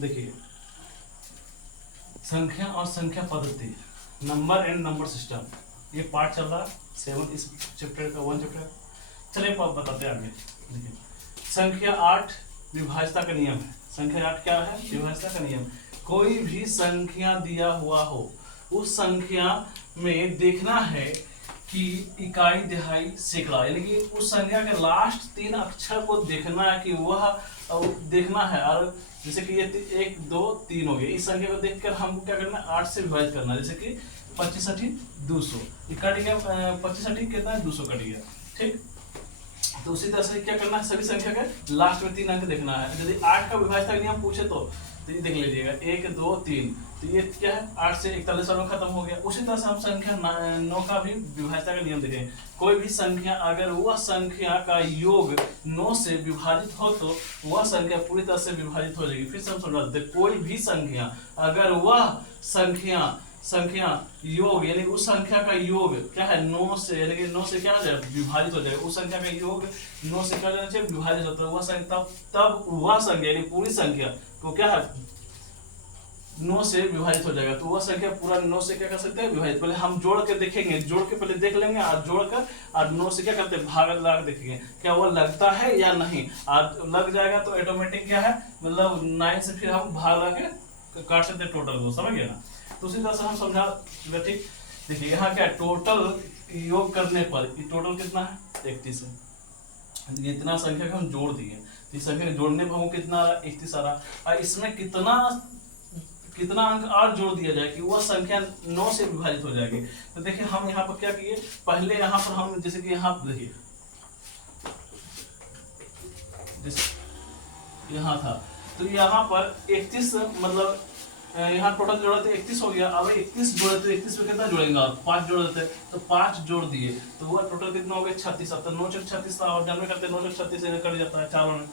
देखिए संख्या और संख्या पद्धति, नंबर एंड नंबर सिस्टम, ये पार्ट चल रहा है 7 इस चैप्टर का 1 चैप्टर। चलिए बताते हैं आगे। देखिए संख्या 8 विभाज्यता का नियम है। संख्या 8 क्या है? विभाज्यता का नियम। कोई भी संख्या दिया हुआ हो, उस संख्या में देखना है कि इकाई, दिहाई, सैकड़ा, यानी कि उस संख्या के लास्ट 3 अक्षर को देखना है कि वह देखना है। और जैसे कि ये 1 2 3 हो गए, इस संख्या को देखकर हमको क्या करना है? 8 से विभाजित करना है। जैसे कि 25 8 200 कट गया, 25 8 कितना है? 200 कट गया, ठीक। तो उसी तरह से क्या करना है? सभी संख्या के लास्ट में 3 अंक देखना है। यदि 8 का विभाज्यता का नियम पूछे तो ये देख लीजिएगा 1 2 3, तो ये क्या है? 8 से 41 में खत्म हो गया। उसी तरह से हम संख्या 9 का भी विभाज्यता का नियम देखें। कोई भी संख्या अगर वह संख्या का योग 9 से विभाजित हो तो वह संख्या पूरी तरह से विभाजित हो जाएगी। फिर से हम समझा देते, कोई भी संख्या अगर वह संख्या योग, यानी उस संख्या का योग क्या है? 9 से, यानी कि 9 से क्या हो जाएगा? विभाजित हो जाएगा। उस संख्या का योग 9 से क्या होना चाहिए? विभाजित होता है। वह संख्या तब वह संख्या यानी पूरी संख्या को क्या है? 9 से विभाजित हो जाएगा। तो वह संख्या पूरा 9 से क्या कर सकते हैं? विभाजित। पहले हम जोड़ के देखेंगे, जोड़ के पहले देख लेंगे और जोड़कर और 9 से क्या करते हैं? भाग लगा देखेंगे क्या वह लगता है या नहीं। और लग जाएगा तो ऑटोमेटिक क्या है? मतलब 9 से फिर हम भाग लगा के काट सकते हैं टोटल को, समझ गए ना। तो उसी तरह से हम समझा, ठीक। देखिए यहाँ क्या टोटल योग करने पर टोटल कितना है? 31 है। इतना संख्या को हम जोड़ दिए, तो इस संख्या जोड़ने पर हमको कितना आ रहा? 31 आ रहा। और इसमें कितना अंक और जोड़ दिया जाए कि वह संख्या 9 से विभाजित हो जाएगी। तो देखिए हम यहाँ पर क्या किए, पहले यहाँ पर हम जैसे कि यहाँ देखिए यहाँ था, तो यहाँ पर 31 मतलब यहाँ टोटल जोड़े थे 31 हो गया। अब 31 जोड़े तो 31 में कितना जोड़ेंगे? 5 जोड़ देते, तो 5 जोड़ दिए तो वह टोटल कितना हो गया? 36। अब तो 9 चौक 36 था और जन्म करते 9 चौक 36 से कट जाता है चारों में।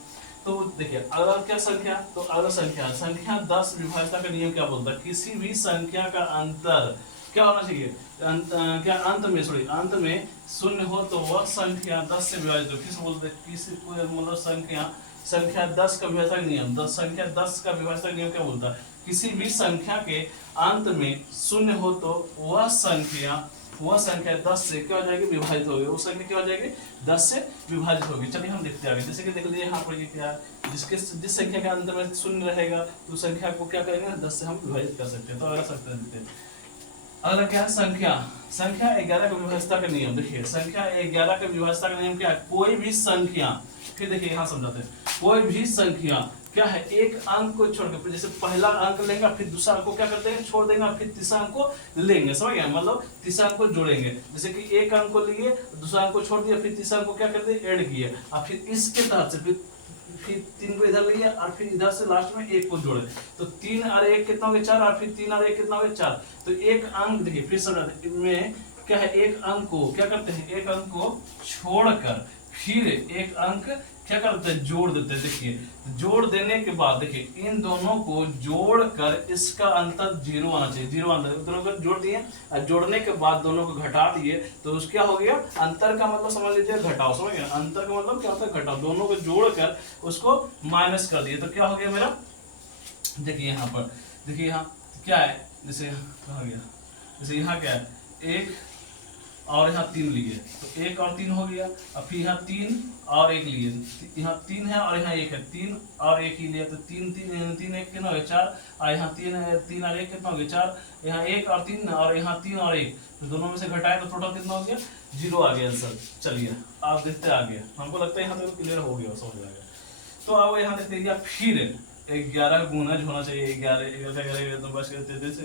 तो देखिए अगला क्या संख्या? तो अगला संख्या 10 विभाज्यता का नियम क्या बोलता है? किसी भी संख्या का अंतर क्या होना चाहिए? अंत में शून्य हो तो वह संख्या 10 से विभाजित हो। किस बोलते हैं? किसी मतलब संख्या 10 का विभाज्यता का नियम, संख्या 10 का विभाज्यता का नियम क्या बोलता है? किसी भी संख्या के अंत में शून्य हो तो वह संख्या 10 से क्या हो जाएगी? विभाजित होगी। वो संख्या क्या हो जाएगी? 10 से विभाजित होगी। चलिए हम देखते आगे। जैसे कि देख लीजिए यहाँ पर ये क्या है? जिस संख्या के अंत में शून्य रहेगा तो संख्या को क्या करेंगे? 10 से हम विभाजित कर सकते हैं। तो अगला सकते हैं। अगला क्या है? संख्या 11 का विभाज्यता का नियम। देखिए संख्या 11 का विभाज्यता का नियम क्या है? कोई भी संख्या, फिर देखिए यहाँ समझाते हैं, कोई भी संख्या क्या है? एक अंक को छोड़कर, जैसे पहला अंक लेंगे फिर दूसरा अंक को क्या करते हैं? छोड़ देंगे, फिर तीसरा अंक को लेंगे, समझ गए? मतलब तीसरा अंक को जोड़ेंगे। जैसे कि एक अंक को लिए, दूसरा अंक को छोड़ दिया, फिर तीसरा अंक को क्या करते हैं? ऐड किए, और फिर इसके तहत से फिर 3 को इधर लिए और फिर इधर से लास्ट में 1 को जोड़े, तो 3 और 1 कितना हो गया? 4, और फिर 3 और 1 कितना हो गया? 4। तो एक अंक देखिए फिर समझाते में क्या है? एक अंक को क्या करते हैं? एक अंक को छोड़कर फिर एक अंक क्या करते हैं? जोड़ देते हैं। देखिए जोड़ देने के बाद देखिए इन दोनों को जोड़कर इसका अंतर 0 आना चाहिए। 0 अंतर दोनों को जोड़ दिए और जोड़ने के बाद दोनों को घटा दिए तो उस क्या हो गया? अंतर का मतलब समझ लीजिए घटाओ, समझ गए? अंतर का मतलब क्या होता है? घटाओ। दोनों को जोड़कर उसको माइनस कर दिए तो क्या हो गया मेरा? देखिए यहाँ पर देखिए यहाँ क्या है? जैसे कहा गया, जैसे यहाँ क्या है? 1 और यहाँ 3 लिए तो 1 और 3 हो गया। अब फिर यहाँ 3 और 1 लिए, यहाँ 3 है और यहाँ 1 है, 3 और 1 ही लिया तो 3 3 1 कितना हो गया? 4। और यहाँ 3 और 1 कितना हो गया? 4। यहाँ 1 और 3 और यहाँ 3 और 1, तो दोनों में से घटाए तो टोटल कितना हो गया? 0 आ गया आंसर। चलिए आप देखते आगे, हमको लगता है यहाँ तक क्लियर हो गया, समझ जाएगा। तो अब यहाँ देखते हैं फिर 11 गुणज होना चाहिए। 11 तो बस 33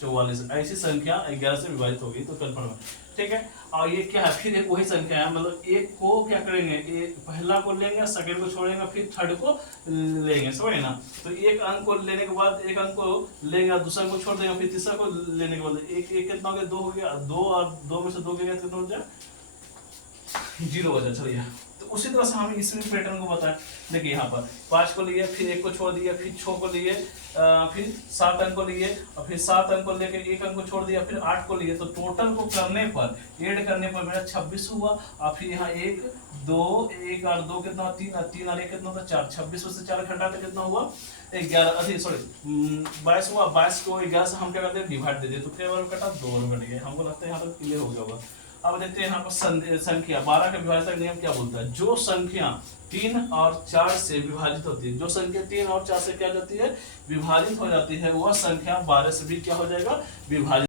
44 ऐसी संख्या 11 से विभाजित होगी तो कन्फर्म है, ठीक है। और ये क्या है? फिर एक वही संख्या है, मतलब एक को क्या करेंगे? एक पहला को लेंगे, सेकंड को छोड़ेंगे, फिर थर्ड को लेंगे, समझे ना। तो एक अंक को लेने के बाद एक अंक को लेंगे, दूसरा को छोड़ देंगे, फिर तीसरा को लेने के बाद एक कितना हो गया? 2 हो गया। 2 और 2 में से 2 के कितना हो जाए? 0 हो जाए। चलिए तो उसी तरह से हम इसमें पैटर्न को बताएं। देखिए यहाँ पर 5 को लिए, फिर 1 को छोड़ दिया, फिर 6 को लिए, फिर 7 अंक को लिए, और फिर 7 अंक को लेकर 1 अंक को छोड़ दिया, फिर 8 को लिए। तो टोटल को करने पर, ऐड करने पर मेरा 26 हुआ। और फिर यहाँ 1 2 1 और 2 कितना हुआ, 3 और 3 और 1 कितना होता है 4। 26 में से 4 घटा तो कितना हुआ 11, सॉरी 22 हुआ। 22 को 11 से हम क्या करते हैं डिवाइड दे दिए, तो क्या बार कटा 2 बार कट गया। हमको लगता है यहाँ पर क्लियर हो गया होगा। अब देखते हैं यहाँ पर संख्या 12 का विभाजन का नियम क्या बोलता है। जो संख्या 3 और 4 से विभाजित होती है, जो संख्या 3 और 4 से क्या जाती है विभाजित हो जाती है, वह संख्या 12 से भी क्या हो जाएगा विभाजित।